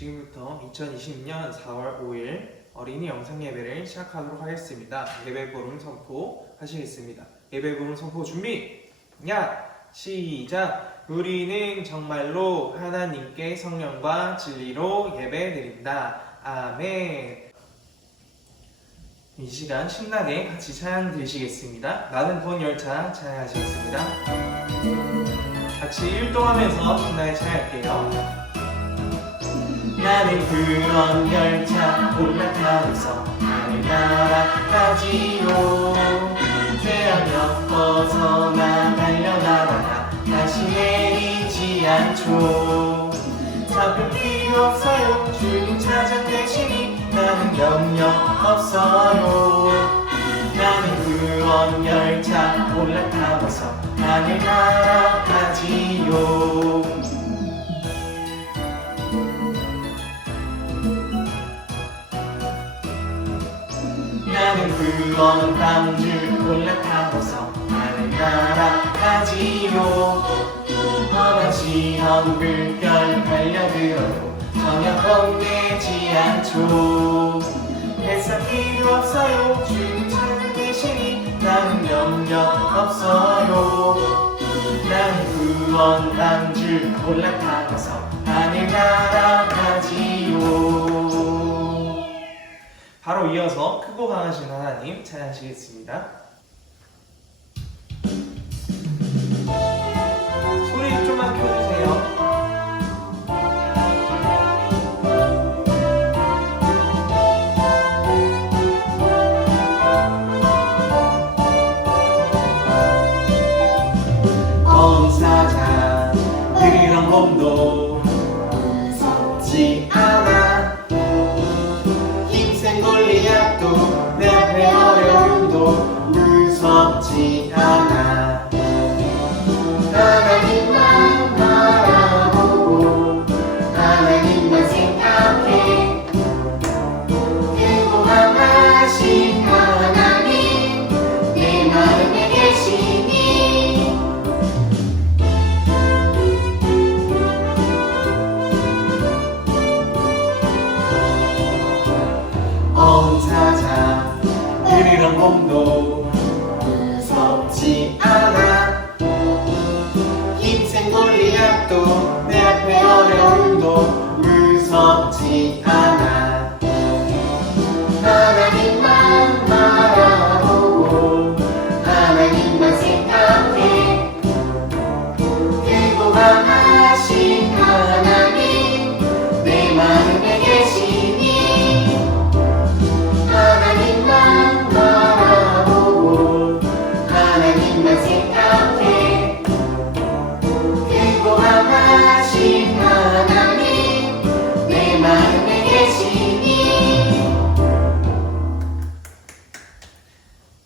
지금부터 2020년 4월 5일 어린이 영상 예배를 시작하도록 하겠습니다. 예배 부름 선포 하시겠습니다. 예배 부름 선포 준비! 야! 시작! 우리는 정말로 하나님께 성령과 진리로 예배드립니다. 아멘. 이 시간 신나게 같이 찬양 드리시겠습니다. 나는 본 열차 찬양하시겠습니다. 같이 율동하면서 신나게 찬양할게요. 나는 그런 열차 올라타면서 하늘나라 가지요. 태양역 벗어나 달려나다가 다시 내리지 않죠. 잡힐 필요 없어요. 주님 찾아 대신이 나는 염려 없어요. 나는 그런 열차 올라타면서 하늘나라 가지요. 나는 그런 방줄 올라타고서 하늘나라 가지요. 험한 시험 물결 달려들어도 전혀 겁내지 않죠. 뱃살 필요 없어요. 주님 찾는 대신이 나는 염려 없어요. 나는 그런 방줄 올라타고서 하늘나라 가지요. 바로 이어서 크고 강하신 하나님 찬양하시겠습니다. 소리 좀만 켜주세요. 범사자 그런 몸도 무섭지 않아. 골리앗도 내 앞에 어려움도 무섭지 않아. 하나님만 바라보고 하나님만 생각해. 크고 강하신 하나님 내 마음에 계시니. 범사자 그리던 몸도 무섭지 않아. 힘센 골리앗도 내 앞에 어려움도 무섭지 않아. 하나님만 바라보고 하나님만 생각해. 크고 강하신 하나님 내 마음에 계시니. 하나님만 바라보고 하나님만 생각해. 크고 강하신 하나님 내 마음에 계시니.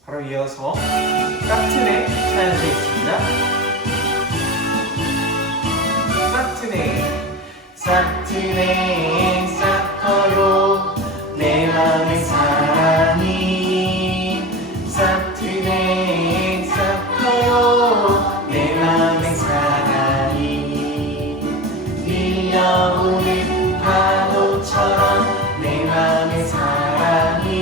바로 이어서 싹트네 찬양하겠습니다. 싹트네 싹트네 싹 커요 내 맘의 사랑이. 싹트네 싹 커요 내 맘의 사랑이. 밀려오는 파도처럼 내 맘의 사랑이.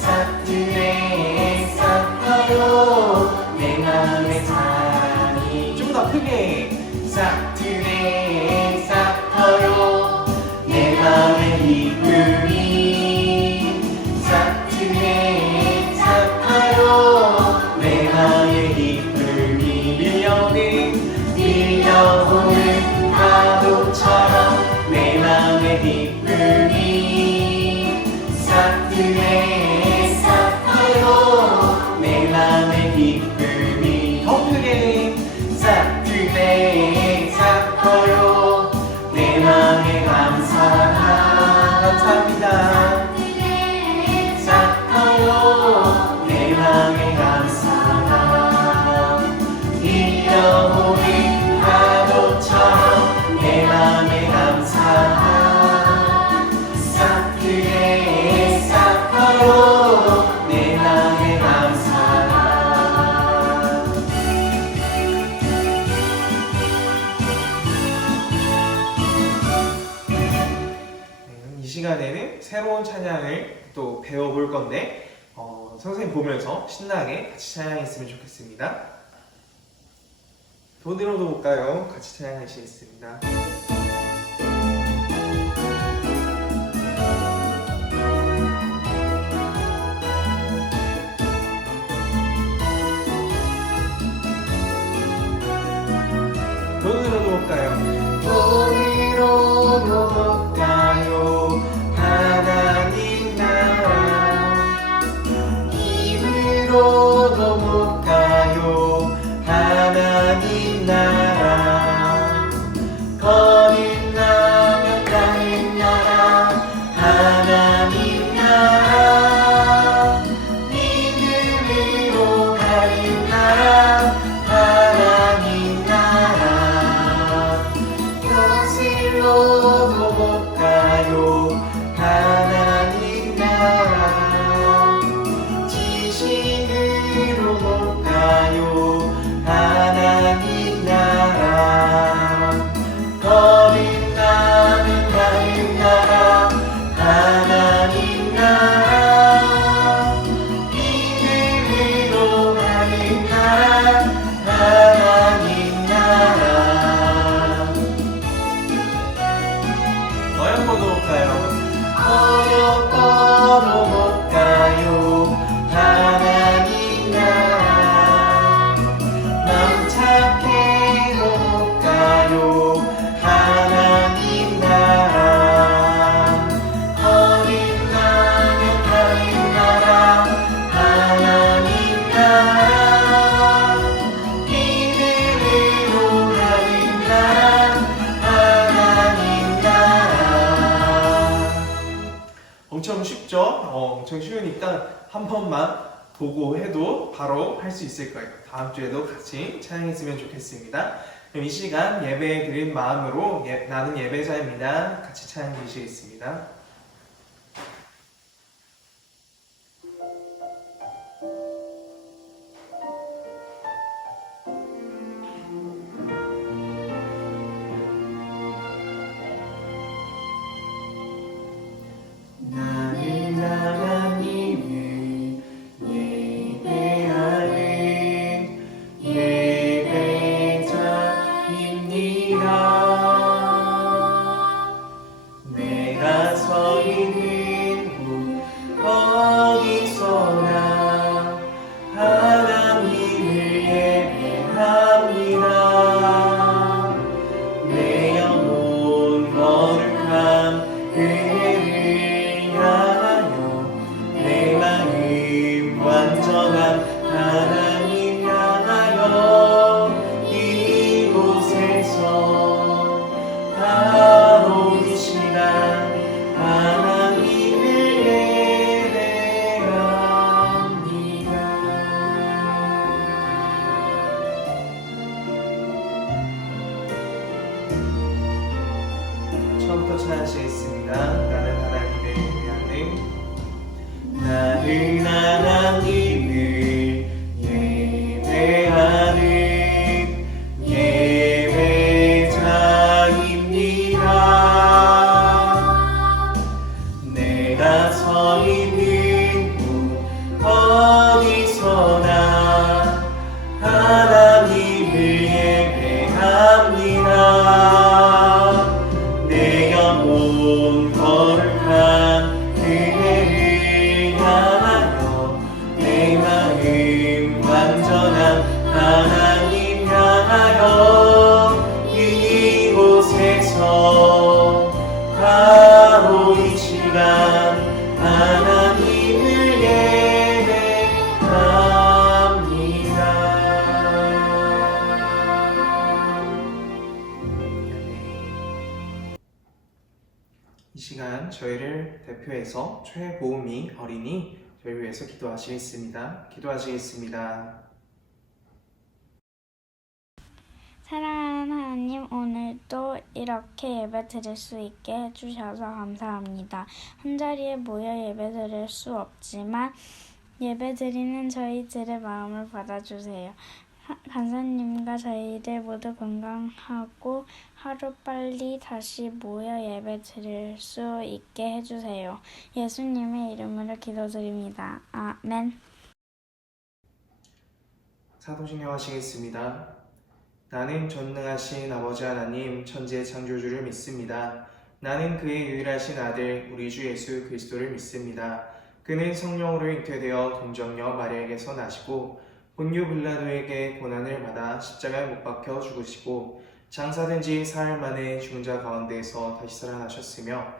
싹트네 싹 커요 내 맘의 사랑이. 좀 더 크게. 싹트네 싹 커요 내 맘의 기쁨이. 싹트네 싹 커요 내 맘의 기쁨이. 밀려오는 파도처럼 내 맘의 기쁨이. 싹트네 싹 커요 내 맘의 기쁨이. 더 크게. 싹트네 싹 커요 내 맘의 감사합니다. 싹 커요 내 맘의 감사함. 밀려오는 파도처럼 내 맘의 감사함. 싹트네 싹 커요 내 맘의 감사함. 새로운 찬양을 또 배워볼 건데 선생님 보면서 신나게 같이 찬양했으면 좋겠습니다. 돈으로도 볼까요? 같이 찬양하시겠습니다. 돈으로도 볼까요? 돈으로도 볼까요? 하나님 나라. 힘으로도 볼까요? 하나님 나라. 거듭나면 가는 나라. 하나님 나라. 믿음으로 가는 나라. 하나님 나라. 것으로도 볼까요? 하나님 나라. 지식으로 볼까요? 하나님 나라. 거듭나면 가는 나라. 하나님 나라. 믿음으로 가는 나라. 하나님 나라. 어렵고도 볼까요? 어렵고도 볼까요? 하나님 나라. 맘 착해도 볼까요? 하나님 나라. 어린나면 가는 나라. 하나님 나라. 믿음으로 가는 나라. 하나님 나라. 엄청 쉽죠? 엄청 쉬우니까 한 번만 보고 해도 바로 할 수 있을 거예요. 다음 주에도 같이 찬양했으면 좋겠습니다. 그럼 이 시간 예배 드린 마음으로 나는 예배자입니다. 같이 찬양 드리시겠습니다. 나는 하나님을 예배하는 예배자입니다. 내가 서 있는 곳 어디서나 하나님을 예배합니다. 내 영혼 거룩함 그를 향하여 내 마음 완전한 하나님 향하여 이곳에서 바로 이 시간 하나님을 예배합니다. 처음부터 찬양하시겠습니다. 나는 하나님을 예배하는 나는 하나님을 예배하는 예배자입니다. 내가 서 있는 곳 어디서나 하나님을 예배합니다. 내 영혼 거룩한 그를 향하여 내 마음 완전한 하나님 향하여 이곳에서 바로 이 시간 하나님을 예배합니다. 이 시간 저희를 대표해서 최보미 어린이 저희를 위해서 기도하시겠습니다. 기도하시겠습니다. 사랑하는 하나님, 오늘도 이렇게 예배 드릴 수 있게 해주셔서 감사합니다. 한자리에 모여 예배 드릴 수 없지만 예배 드리는 저희들의 마음을 받아주세요. 간사님과 저희들 모두 건강하고 하루빨리 다시 모여 예배 드릴 수 있게 해주세요. 예수님의 이름으로 기도드립니다. 아멘. 사도신경 하시겠습니다. 나는 전능하신 아버지 하나님 천지의 창조주를 믿습니다. 나는 그의 유일하신 아들 우리 주 예수 그리스도를 믿습니다. 그는 성령으로 잉태되어 동정녀 마리아에게서 나시고 본유 빌라도에게 고난을 받아 십자가에 못 박혀 죽으시고 장사된 지 사흘 만에 죽은 자 가운데에서 다시 살아나셨으며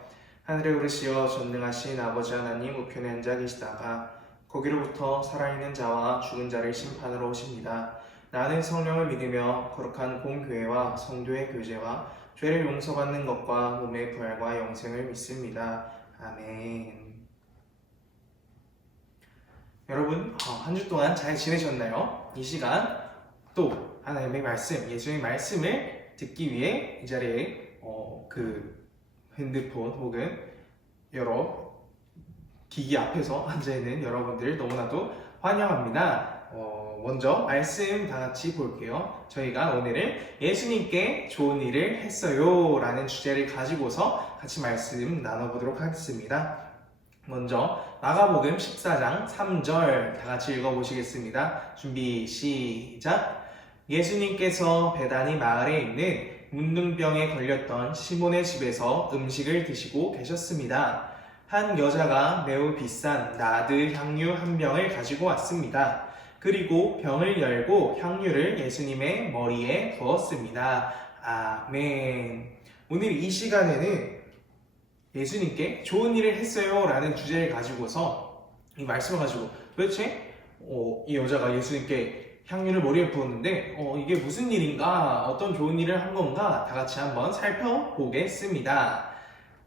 하늘에 오르시어 전능하신 아버지 하나님 우편에 앉아 계시다가 거기로부터 살아있는 자와 죽은 자를 심판으로 오십니다. 나는 성령을 믿으며 거룩한 공교회와 성도의 교제와 죄를 용서받는 것과 몸의 부활과 영생을 믿습니다. 아멘. 여러분, 한 주 동안 잘 지내셨나요? 이 시간 또 하나님의 말씀, 예수의 말씀을 듣기 위해 이 자리에 핸드폰 혹은 여러 기기 앞에서 앉아있는 여러분들 너무나도 환영합니다. 먼저 말씀 다 같이 볼게요. 저희가 오늘은 예수님께 좋은 일을 했어요 라는 주제를 가지고서 같이 말씀 나눠보도록 하겠습니다. 먼저 마가복음 14장 3절 다 같이 읽어보시겠습니다. 준비 시작. 예수님께서 베다니 마을에 있는 문둥병에 걸렸던 시몬의 집에서 음식을 드시고 계셨습니다. 한 여자가 매우 비싼 나드 향유 한 병을 가지고 왔습니다. 그리고 병을 열고 향유를 예수님의 머리에 부었습니다. 아멘. 오늘 이 시간에는 예수님께 좋은 일을 했어요 라는 주제를 가지고서 이 말씀을 가지고 도대체 이 여자가 예수님께 향유를 머리에 부었는데 이게 무슨 일인가, 어떤 좋은 일을 한 건가 다 같이 한번 살펴보겠습니다.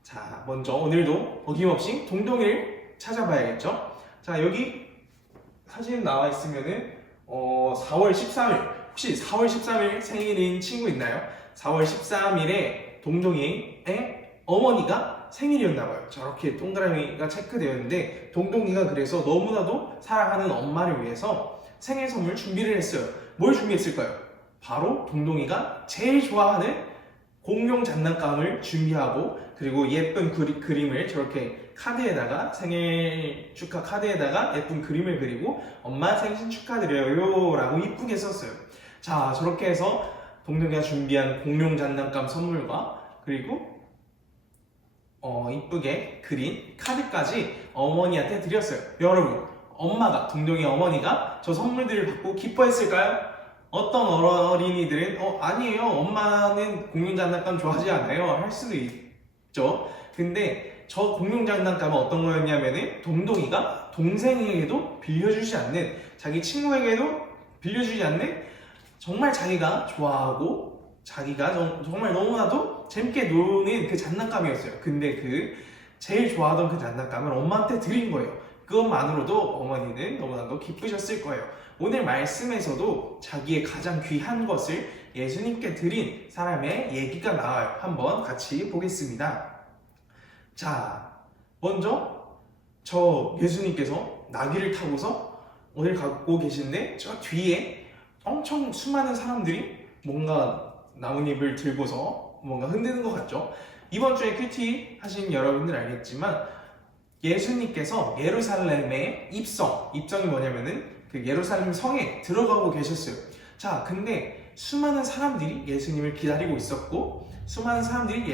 자, 먼저 오늘도 어김없이 동동이를 찾아봐야겠죠. 자, 여기 사진 나와 있으면은 4월 13일 혹시 4월 13일 생일인 친구 있나요? 4월 13일에 동동이의 어머니가 생일이었나봐요. 저렇게 동그라미가 체크되어 있는데 동동이가 그래서 너무나도 사랑하는 엄마를 위해서 생일 선물 준비를 했어요. 뭘 준비했을까요? 바로 동동이가 제일 좋아하는 공룡 장난감을 준비하고 그리고 예쁜 그림을 저렇게 카드에다가 생일 축하 카드에다가 예쁜 그림을 그리고 엄마 생신 축하드려요 라고 이쁘게 썼어요. 자, 저렇게 해서 동동이가 준비한 공룡 장난감 선물과 그리고 이쁘게 그린 카드까지 어머니한테 드렸어요. 여러분, 동동이 어머니가 저 선물들을 받고 기뻐했을까요? 어떤 어린이들은 아니에요, 엄마는 공룡 장난감 좋아하지 않아요 할 수도 있죠. 근데 저 공룡 장난감은 어떤 거였냐면은 동동이가 동생에게도 빌려주지 않는, 자기 친구에게도 빌려주지 않는 정말 자기가 좋아하고 자기가 정말 너무나도 재밌게 노는 그 장난감이었어요. 근데 그 제일 좋아하던 그 장난감을 엄마한테 드린 거예요. 그것만으로도 어머니는 너무나도 기쁘셨을 거예요. 오늘 말씀에서도 자기의 가장 귀한 것을 예수님께 드린 사람의 얘기가 나와요. 한번 같이 보겠습니다. 자, 먼저 저 예수님께서 나귀를 타고서 어딜 가고 계신데 저 뒤에 엄청 수많은 사람들이 뭔가 나뭇잎을 들고서 뭔가 흔드는 것 같죠? 이번 주에 큐티 하신 여러분들 알겠지만 예수님께서 예루살렘의 입성이 뭐냐면은 그 예루살렘 성에 들어가고 계셨어요. 자, 근데 수많은 사람들이 예수님을 기다리고 있었고 수많은 사람들이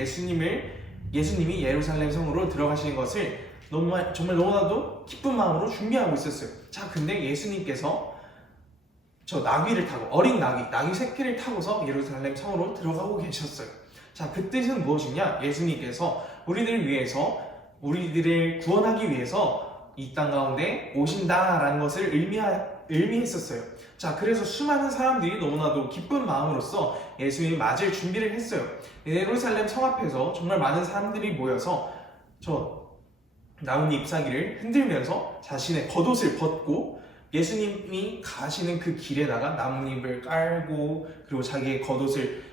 예수님이 예루살렘 성으로 들어가시는 것을 정말 너무나도 기쁜 마음으로 준비하고 있었어요. 자, 근데 예수님께서 저 나귀를 타고 어린 나귀 새끼를 타고서 예루살렘 성으로 들어가고 계셨어요. 자, 그 뜻은 무엇이냐? 예수님께서 우리들을 구원하기 위해서 이 땅 가운데 오신다라는 것을 의미했었어요. 자, 그래서 수많은 사람들이 너무나도 기쁜 마음으로써 예수님을 맞을 준비를 했어요. 예루살렘 성 앞에서 정말 많은 사람들이 모여서 저 나뭇잎 잎사귀를 흔들면서 자신의 겉옷을 벗고 예수님이 가시는 그 길에다가 나뭇잎을 깔고 그리고 자기의 겉옷을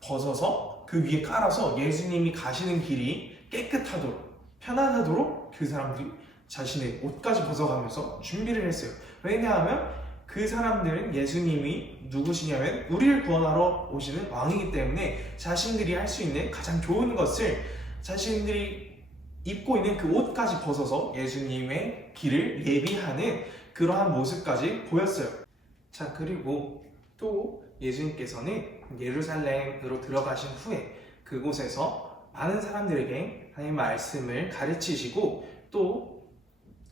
벗어서 그 위에 깔아서 예수님이 가시는 길이 깨끗하도록 편안하도록 그 사람들이 자신의 옷까지 벗어가면서 준비를 했어요. 왜냐하면 그 사람들은 예수님이 누구시냐면 우리를 구원하러 오시는 왕이기 때문에 자신들이 할 수 있는 가장 좋은 것을 자신들이 입고 있는 그 옷까지 벗어서 예수님의 길을 예비하는 그러한 모습까지 보였어요. 자, 그리고 또 예수님께서는 예루살렘으로 들어가신 후에 그곳에서 많은 사람들에게 하나님의 말씀을 가르치시고 또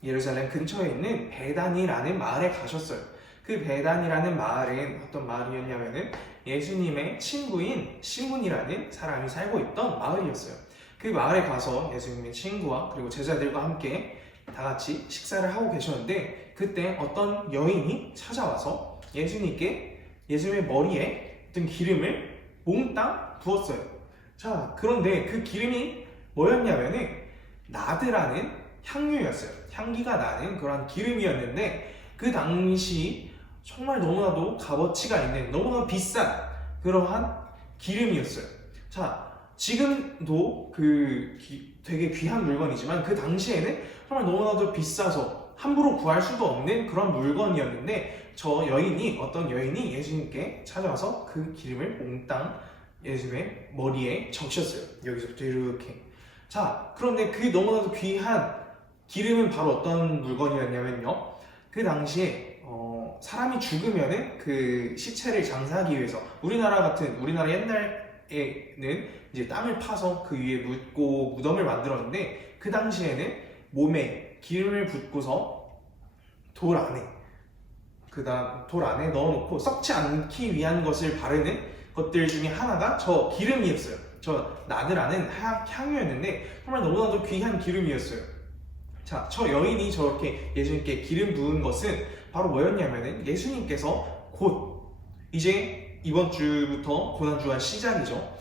예루살렘 근처에 있는 베단이라는 마을에 가셨어요. 그 베단이라는 마을은 어떤 마을이었냐면은 예수님의 친구인 시몬이라는 사람이 살고 있던 마을이었어요. 그 마을에 가서 예수님의 친구와 그리고 제자들과 함께 다 같이 식사를 하고 계셨는데 그때 어떤 여인이 찾아와서 예수님의 머리에 어떤 기름을 몽땅 부었어요. 자, 그런데 그 기름이 뭐였냐면은 나드라는 향유였어요. 향기가 나는 그런 기름이었는데 그 당시 정말 너무나도 값어치가 있는 너무나 비싼 그러한 기름이었어요. 자, 지금도 되게 귀한 물건이지만 그 당시에는 정말 너무나도 비싸서 함부로 구할 수도 없는 그런 물건이었는데 어떤 여인이 예수님께 찾아와서 그 기름을 몽땅 예수님의 머리에 적셨어요. 여기서부터 이렇게. 자, 그런데 그 너무나도 귀한 기름은 바로 어떤 물건이었냐면요. 그 당시에 사람이 죽으면은 그 시체를 장사하기 위해서 우리나라 옛날에는 이제 땅을 파서 그 위에 묻고 무덤을 만들었는데 그 당시에는 몸에 기름을 붓고서 돌 안에 넣어놓고 썩지 않기 위한 것을 바르는 것들 중에 하나가 저 기름이었어요. 저 나드라는 향유였는데 정말 너무나도 귀한 기름이었어요. 자, 저 여인이 저렇게 예수님께 기름 부은 것은 바로 뭐였냐면은 예수님께서 곧 이제 이번 주부터 고난주간 시작이죠.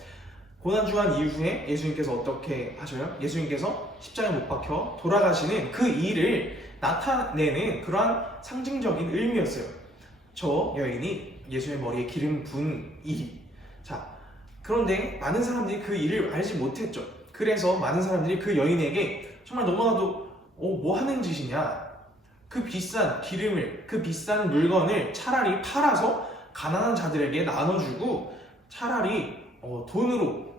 고난주간 이후에 예수님께서 어떻게 하셔요? 예수님께서 십자가에 못 박혀 돌아가시는 그 일을 나타내는 그러한 상징적인 의미였어요. 저 여인이 예수님의 머리에 기름 부은 일이. 자, 그런데 많은 사람들이 그 일을 알지 못했죠. 그래서 많은 사람들이 그 여인에게 정말 너무나도 뭐 하는 짓이냐? 그 비싼 기름을, 그 비싼 물건을 차라리 팔아서 가난한 자들에게 나눠주고 차라리 돈으로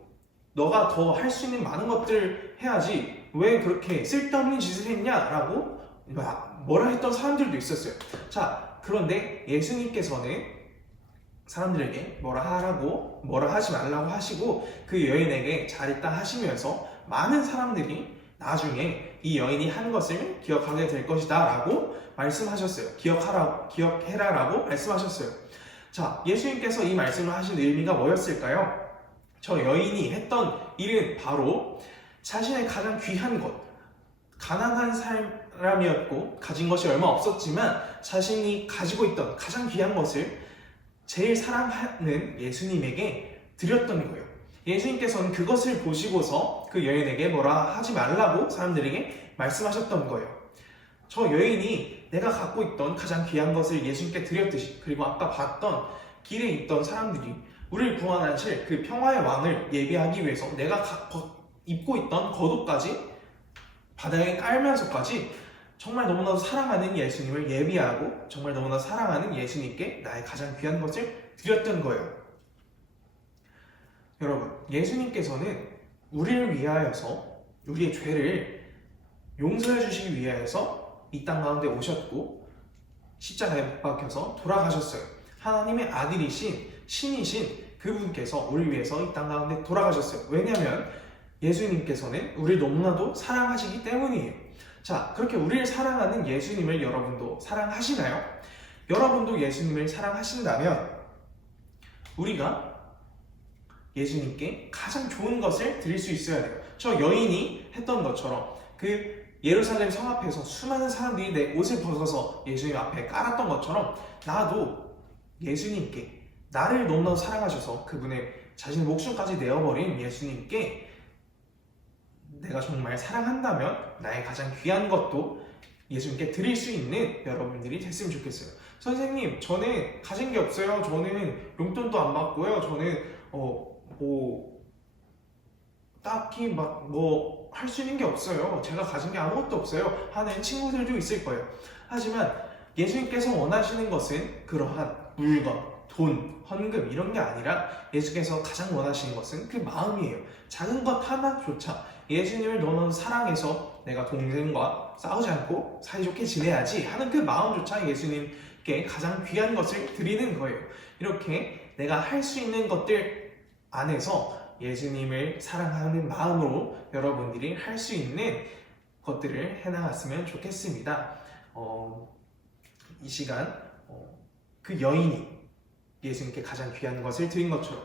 너가 더 할 수 있는 많은 것들을 해야지 왜 그렇게 쓸데없는 짓을 했냐라고 뭐라 했던 사람들도 있었어요. 자, 그런데 예수님께서는 사람들에게 뭐라 하지 말라고 하시고 그 여인에게 잘했다 하시면서 많은 사람들이 나중에 이 여인이 한 것을 기억하게 될 것이다 라고 말씀하셨어요. 기억해라 라고 말씀하셨어요. 자, 예수님께서 이 말씀을 하신 의미가 뭐였을까요? 저 여인이 했던 일은 바로 자신의 가장 귀한 것, 가난한 사람이었고 가진 것이 얼마 없었지만 자신이 가지고 있던 가장 귀한 것을 제일 사랑하는 예수님에게 드렸던 거예요. 예수님께서는 그것을 보시고서 그 여인에게 뭐라 하지 말라고 사람들에게 말씀하셨던 거예요. 저 여인이 내가 갖고 있던 가장 귀한 것을 예수님께 드렸듯이, 그리고 아까 봤던 길에 있던 사람들이 우리를 구원하실 그 평화의 왕을 예비하기 위해서 내가 입고 있던 겉옷까지 바닥에 깔면서까지 정말 너무나도 사랑하는 예수님을 예비하고 정말 너무나 사랑하는 예수님께 나의 가장 귀한 것을 드렸던 거예요. 여러분, 예수님께서는 우리를 위하여서 우리의 죄를 용서해 주시기 위하여서 이 땅 가운데 오셨고 십자가에 못 박혀서 돌아가셨어요. 하나님의 아들이신 신이신 그분께서 우리를 위해서 이 땅 가운데 돌아가셨어요. 왜냐하면 예수님께서는 우리를 너무나도 사랑하시기 때문이에요. 자, 그렇게 우리를 사랑하는 예수님을 여러분도 사랑하시나요? 여러분도 예수님을 사랑하신다면 우리가 예수님께 가장 좋은 것을 드릴 수 있어야 돼요. 저 여인이 했던 것처럼 그 예루살렘 성 앞에서 수많은 사람들이 내 옷을 벗어서 예수님 앞에 깔았던 것처럼 나도 예수님께, 나를 너무나도 사랑하셔서 그분의 자신의 목숨까지 내어버린 예수님께 내가 정말 사랑한다면 나의 가장 귀한 것도 예수님께 드릴 수 있는 여러분들이 됐으면 좋겠어요. 선생님, 저는 가진 게 없어요. 저는 용돈도 안 받고요. 저는 딱히 할 수 있는 게 없어요. 제가 가진 게 아무것도 없어요 하는 친구들도 있을 거예요. 하지만 예수님께서 원하시는 것은 그러한 물건, 돈, 헌금 이런 게 아니라 예수께서 가장 원하시는 것은 그 마음이에요. 작은 것 하나조차 예수님을 너무 사랑해서 내가 동생과 싸우지 않고 사이좋게 지내야지 하는 그 마음조차 예수님께 가장 귀한 것을 드리는 거예요. 이렇게 내가 할 수 있는 것들 안에서 예수님을 사랑하는 마음으로 여러분들이 할 수 있는 것들을 해나갔으면 좋겠습니다. 이 시간 그 여인이 예수님께 가장 귀한 것을 드린 것처럼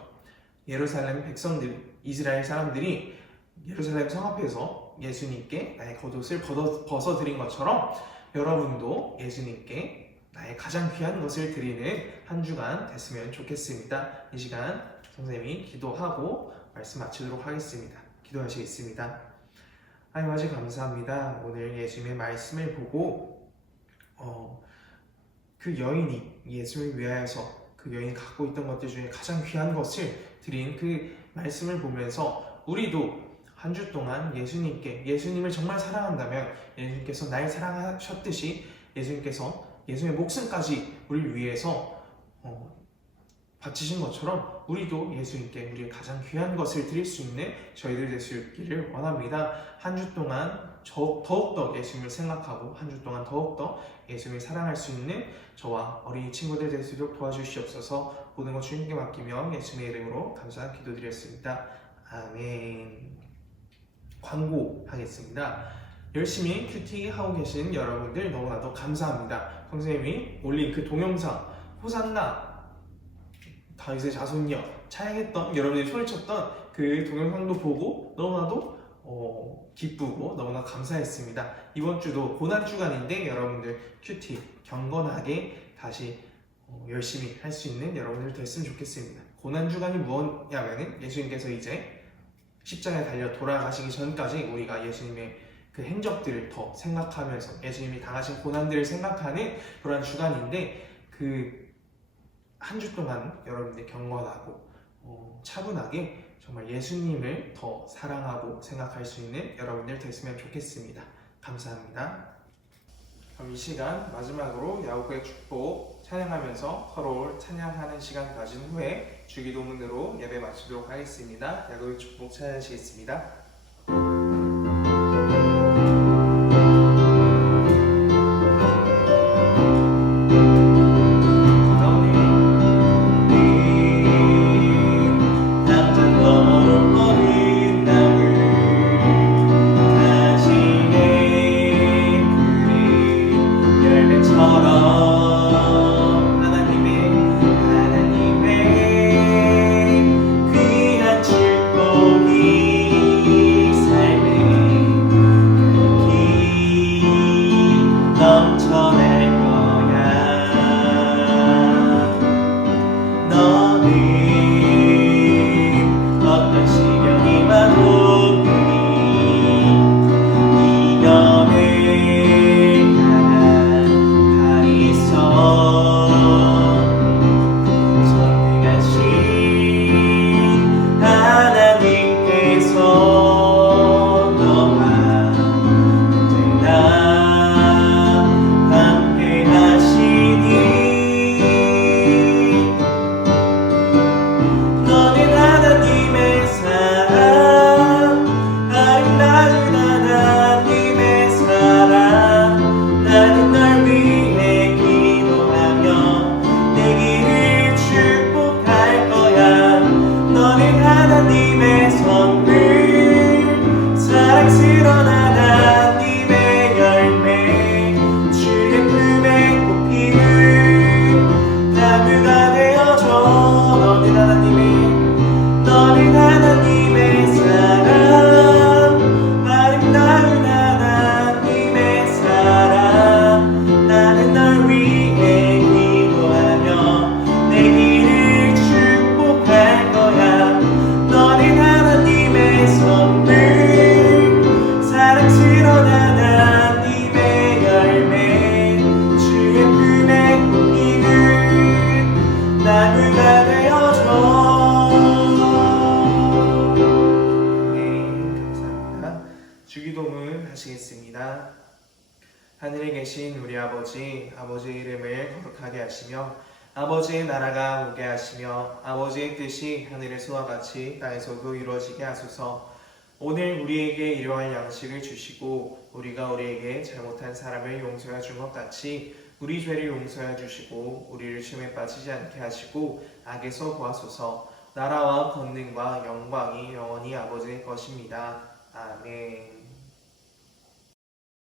예루살렘 백성들, 이스라엘 사람들이 예루살렘 성 앞에서 예수님께 나의 겉옷을 벗어드린 것처럼 여러분도 예수님께 나의 가장 귀한 것을 드리는 한 주간 됐으면 좋겠습니다. 이 시간 선생님이 기도하고 말씀 마치도록 하겠습니다. 기도하시겠습니다. 하나님 아버지 감사합니다. 오늘 예수님의 말씀을 보고 그 여인이 예수를 위하여서 그 여인이 갖고 있던 것들 중에 가장 귀한 것을 드린 그 말씀을 보면서 우리도 한 주 동안 예수님을 정말 사랑한다면 예수님께서 날 사랑하셨듯이 예수님께서 예수님의 목숨까지 우리를 위해서 바치신 것처럼 우리도 예수님께 우리의 가장 귀한 것을 드릴 수 있는 저희들 될 수 있기를 원합니다. 한 주 동안 더욱더 예수님을 생각하고 한 주 동안 더욱더 예수님을 사랑할 수 있는 저와 어린이 친구들 될 수 있도록 도와주시옵소서. 모든 것 주님께 맡기며 예수님의 이름으로 감사한 기도드렸습니다. 아멘. 광고하겠습니다. 열심히 큐티 하고 계신 여러분들 너무나도 감사합니다. 선생님이 올린 그 동영상 호산나 다윗의 자손이여 찬양했던 여러분들이 소리쳤던 그 동영상도 보고 너무나도 기쁘고 너무나 감사했습니다. 이번 주도 고난주간인데 여러분들 큐티 경건하게 다시 열심히 할 수 있는 여러분들 됐으면 좋겠습니다. 고난주간이 무엇냐면은 예수님께서 이제 십자가에 달려 돌아가시기 전까지 우리가 예수님의 그 행적들을 더 생각하면서 예수님이 당하신 고난들을 생각하는 그런 주간인데 그 한 주 동안 여러분들 경건하고 차분하게 정말 예수님을 더 사랑하고 생각할 수 있는 여러분들 됐으면 좋겠습니다. 감사합니다. 그럼 이 시간 마지막으로 야곱의 축복 찬양하면서 서로 찬양하는 시간 가진 후에 주기도문으로 예배 마치도록 하겠습니다. 야곱의 축복 찬양하시겠습니다. 주기도문 하시겠습니다. 하늘에 계신 우리 아버지, 아버지의 하게 하시며 아버지의 나라가 오게 하시며 아버지의 뜻이 하늘에서와 같이 땅에서도 이루어지게 하소서. 오늘 우리에게 일용할 양식을 주시고 우리가 우리에게 잘못한 사람을 용서해 준 것 같이 우리 죄를 용서해 주시고 우리를 시험에 빠지지 않게 하시고 악에서 구하소서. 나라와 권능과 영광이 영원히 아버지의 것입니다. 아멘.